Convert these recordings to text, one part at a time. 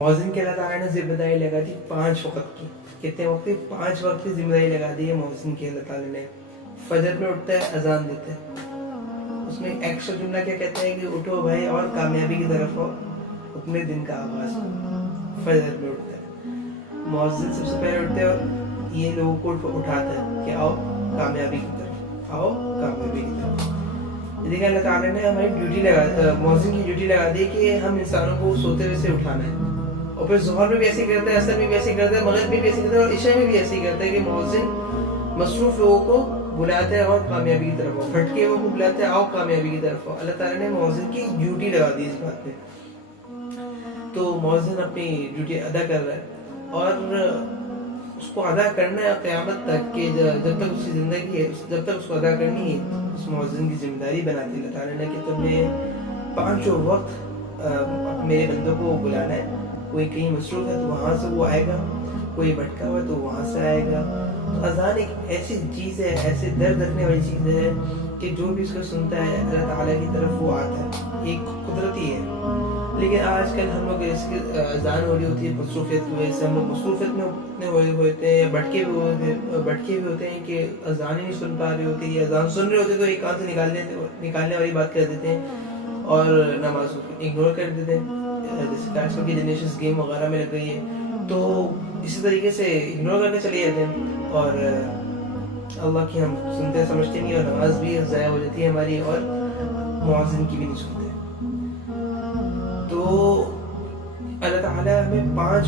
मौज़िन के अल्लाह ताला ने जिम्मेदारी लगा दी 5 वक्त की। कितने वक्त की? 5 वक्त की जिम्मेदारी लगा दी है मौज़िन की अल्लाह ताला ने। फजर में उठता है, अजान देता है, उसमें एक्स्ट्रा जुमला क्या कहता है कि उठो भाई और कामयाबी की तरफ आओ, अपने दिन का आगाज करो। फजर में उठता है मौज़िन, सबसे पहले उठते हैं और ये लोगों को उठाता है कि आओ कामयाबी की तरफ, आओ कामयाबी की तरफ। देखिए अल्लाह ताला ने हमारी ड्यूटी लगा, मौज़िन की ड्यूटी लगा दी कि हम इंसानों को सोते हुए से उठाना है। और फिर ज़ोहर में भी ऐसे ही करता है, असर में भी ऐसे ही करता है, मगरिब में भी ऐसे ही करता है और इशा में भी ऐसे ही करता है कि मौज़िन मसरूफ लोगों को बुलाता है और कामयाबी की तरफ आओ, भटके लोगों को बुलाता है आओ कामयाबी की तरफ आओ। अल्लाह ताला ने मौज़िन की ड्यूटी लगा दी इस बात पे। तो मौज़िन अपनी ड्यूटी अदा कर रहा है और उसको अदा करना है क़यामत तक कि जब तक उसकी ज़िंदगी है, जब तक उसको अदा करनी है, उस मौज़िन की जिम्मेदारी बना दी अल्लाह ताला ने कि तुमने 5 वक्त मेरे बंदों को बुलाना है। कोई कहीं मसरूफ है तो वहाँ से वो आएगा, कोई भटका हुआ है तो वहाँ से आएगा। तो अजान एक ऐसी चीज़ है, ऐसे दर्द रखने वाली चीज़ है कि जो भी उसको सुनता है अल्लाह ताला की तरफ वो आता है, एक कुदरती है। लेकिन आजकल हम लोग इसकी अजान हो रही होती है मसरूफियत की वजह से, हम लोग मसरूफियत में इतने होते हैं, भटके भी होते हैं कि अजान ही नहीं सुन पा रहे होते, या अजान सुन रहे होते तो एक कान से निकालने वाली बात कर देते हैं और नमाज इग्नोर कर देते हैं। जैसे आजकल की जनरेशन गेम वगैरह में लग गई है तो इसी तरीके से इग्नोर करके चले जाते हैं और अल्लाह की हम सुनते समझते नहीं और नमाज भी ज़ाया हो जाती है हमारी और मुअज्जिन की भी नहीं सुनते। तो अल्लाह ताला हमें 5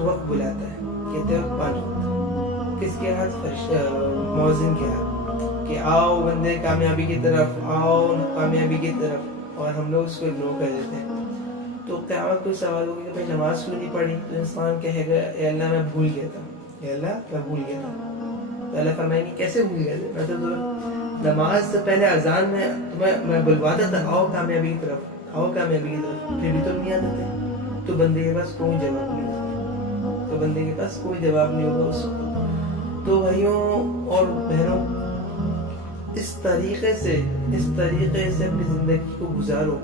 वक्त बुलाता है, कहते हैं 5 वक्त किसके हाथ? मुअज्जिन के हाथ, कि आओ बंदे कामयाबी की तरफ, आओ कामयाबी की तरफ, और हम लोग उसको इग्नोर कर देते हैं। तो क़यामत को सवाल होगा कि भाई नमाज क्यों नहीं पढ़ी? तो इंसान कहेगा ए अल्लाह मैं भूल गया था, ए अल्लाह मैं भूल गया था। तो अल्लाह फरमाएंगे कैसे भूल गए थे? मैं तो नमाज से पहले अजान में तुम्हें मैं बुलवाता था आओ कामयाबी की तरफ, आओ कामयाबी की तरफ, फिर भी तुम नहीं आते थे। तो बंदे के पास कोई जवाब नहीं होगा, तो बंदे के पास कोई जवाब नहीं होगा उसको। तो भाइयों और बहनों, इस तरीके से अपनी ज़िंदगी को गुजारो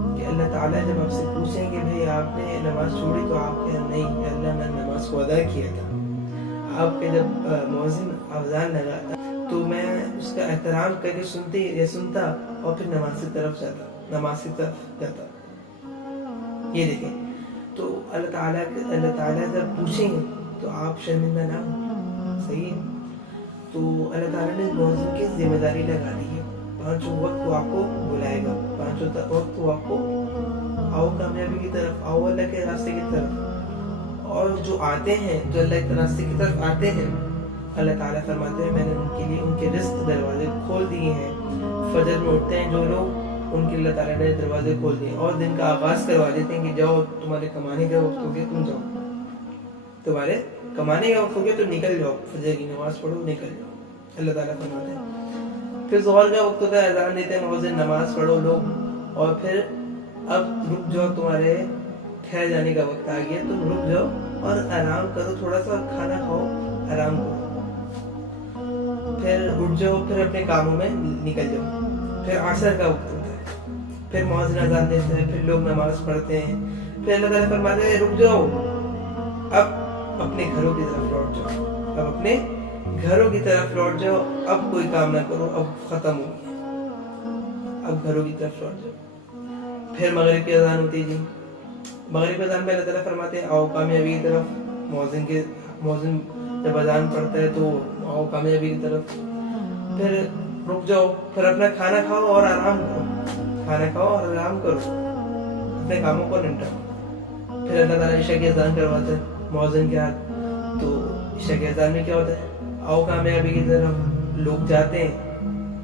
कि अल्लाह ताला जब आपसे पूछेंगे भाई आपने नमाज छोड़ी, तो आप कहें नहीं अल्लाह मैंने नमाज को अदा किया था। आपके जब मुअज्जिन अज़ान लगाता तो मैं उसका एहतराम करके सुनता और फिर नमाज की तरफ जाता। ये देखें, तो अल्लाह ताला जब पूछेंगे तो आप शर्मिंदा ना हो, सही है। तो अल्लाह ताला ने मुअज्जिन की जिम्मेदारी लगा दी है, 5 वक्त वो आपको बुलाएगा, 5 वक्त वो आपको आओ कामयाबी की तरफ, आओ अल्लाह के रास्ते की तरफ। और जो आते हैं, जो अल्लाह के रास्ते की तरफ आते हैं, अल्लाह ताला फरमाते हैं मैंने उनके लिए उनके रिज़्क़ दरवाजे खोल दिए हैं। फजर में उठते हैं जो लोग, उनके अल्लाह ताला ने दरवाजे खोल दिए और दिन का आगाज़ करवा देते हैं कि जाओ तुम्हारे कमाने का वक्त हो गया, तुम जाओ, तुम्हारे कमाने का वक्त हो गया तो निकल जाओ, फजर की नमाज पढ़ो, निकल जाओ, अल्लाह ताला फरमाते हैं। फिर ज़ोहर का वक्त होता है, अज़ान देते हैं मुअज्जिन, नमाज पढ़ो लोग, और फिर अब रुक जाओ, तुम्हारे ठहर जाने का वक्त आ गया, तुम रुक जाओ और आराम करो, थोड़ा सा खाना खाओ, आराम करो, फिर उठ जाओ, फिर अपने कामों में निकल जाओ। फिर असर का वक्त होता है, फिर मुअज्जिन अज़ान देते हैं, फिर लोग नमाज पढ़ते हैं, फिर अल्लाह ताला फरमाते हैं रुक जाओ, अब अपने घरों की तरफ लौट जाओ, अब अपने घरों की तरफ लौट जाओ, अब कोई काम ना करो, अब खत्म हो गया, अब घरों की तरफ लौट जाओ। फिर मगरिब की अज़ान होती है जी, मगरिब की अज़ान में अल्लाह ताला फरमाते हैं आओ कामयाबी की तरफ। मुअज्जिन जब अज़ान पढ़ता है तो आओ कामयाबी की तरफ, फिर रुक जाओ, फिर अपना खाना खाओ और आराम करो, अपने कामों को निपटाओ। फिर अल्लाह ताला इशा की अज़ान करवाता है मुअज्जिन के हाथ। तो इशा की अज़ान में क्या होता है? आओ कामयाबी की तरफ, लोग जाते हैं,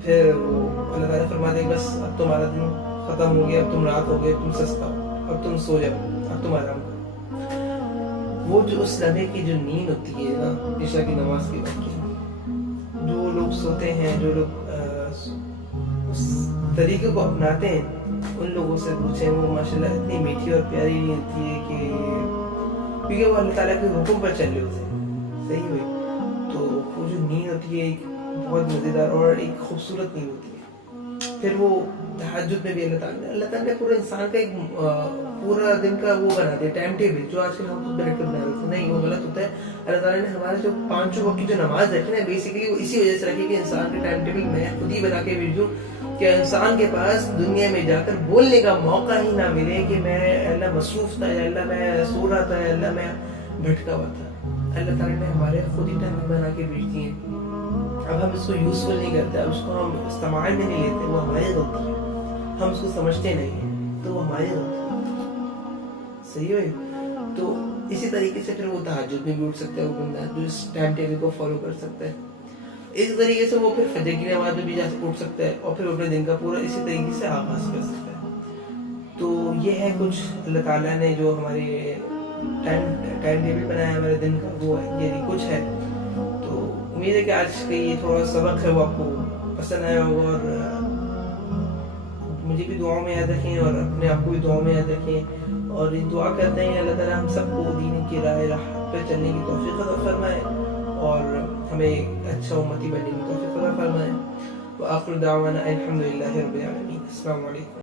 फिर अल्लाह ताला फरमाते हैं बस अब तुम्हारा दिन खत्म हो गया, अब तुम रात हो गए, तुम सस्ता हो, अब तुम सो जाओ, अब तुम आराम करो। वो जो उस लम्हे की जो नींद होती है ना, इशा की नमाज के वक्त की, जो लोग सोते हैं, जो लोग उस तरीके को अपनाते हैं, उन लोगों से पूछें, वो माशाल्लाह इतनी मीठी और प्यारी नींद होती है कि क्योंकि वो अल्लाह ताला के हुक्म पर चल रहे होते हैं, सही हुई। तो वो जो नींद होती है एक बहुत मज़ेदार और एक खूबसूरत नींद होती है। پھر وہ تہجد میں بھی اللہ تعالیٰ نے پورا انسان کا ایک پورا دن کا وہ بنا دیا ٹائم ٹیبل، جو آج کل ہم خود بیٹھ کر بنا دیتے ہیں. نہیں، وہ غلط ہوتا ہے. اللہ تعالیٰ نے ہمارے جو 5 وقت کی جو نماز رکھی نا، بیسیکلی وہ اسی وجہ سے رکھی کہ انسان کا ٹائم ٹیبل میں خود ہی بنا کے بھیجوں کہ انسان کے پاس دنیا میں جا کر بولنے کا موقع ہی نہ ملے کہ میں اللہ مصروف تھا، یا اللہ میں سو رہا تھا، یا اللہ میں بھٹکا ہوا تھا. اللہ تعالیٰ نے ہمارے خود ہی ٹائم بنا کے بھیج دیے. اب ہم اس کو یوزفل نہیں کرتے، اب اس کو ہم استعمال میں نہیں لیتے، وہ ہماری غلطی ہے. ہم اس کو سمجھتے نہیں ہیں تو وہ ہماری غلطی ہے. صحیح ہے. تو اسی طریقے سے پھر وہ تہجد میں بھی اٹھ سکتا ہے، وہ بندہ جو اس ٹائم ٹیبل کو فالو کر سکتا ہے. اس طریقے سے وہ پھر فجر کی نماز میں بھی جا کے اٹھ سکتا ہے، اور پھر اپنے دن کا پورا اسی طریقے سے آغاز کر سکتا ہے. تو یہ ہے کچھ اللہ تعالیٰ نے جو ہمارے ٹائم ٹیبل بنایا ہے ہمارے دن کا، وہ یعنی کچھ ہے. تو امید ہے کہ آج کا یہ تھوڑا سبق ہے وہ آپ کو پسند آیا ہوگا، اور مجھے بھی دعاؤں میں یاد رکھیں اور اپنے آپ کو بھی دعاؤں میں یاد رکھیں. اور دعا کرتے ہیں اللہ تعالیٰ ہم سب کو دین کی راہ پہ چلنے کی توفیق عطا فرمائے، اور ہمیں اچھا امتی بننے کی توفیق عطا فرمائے. وآخر دعوانا الحمدللہ رب العالمین. السلام علیکم.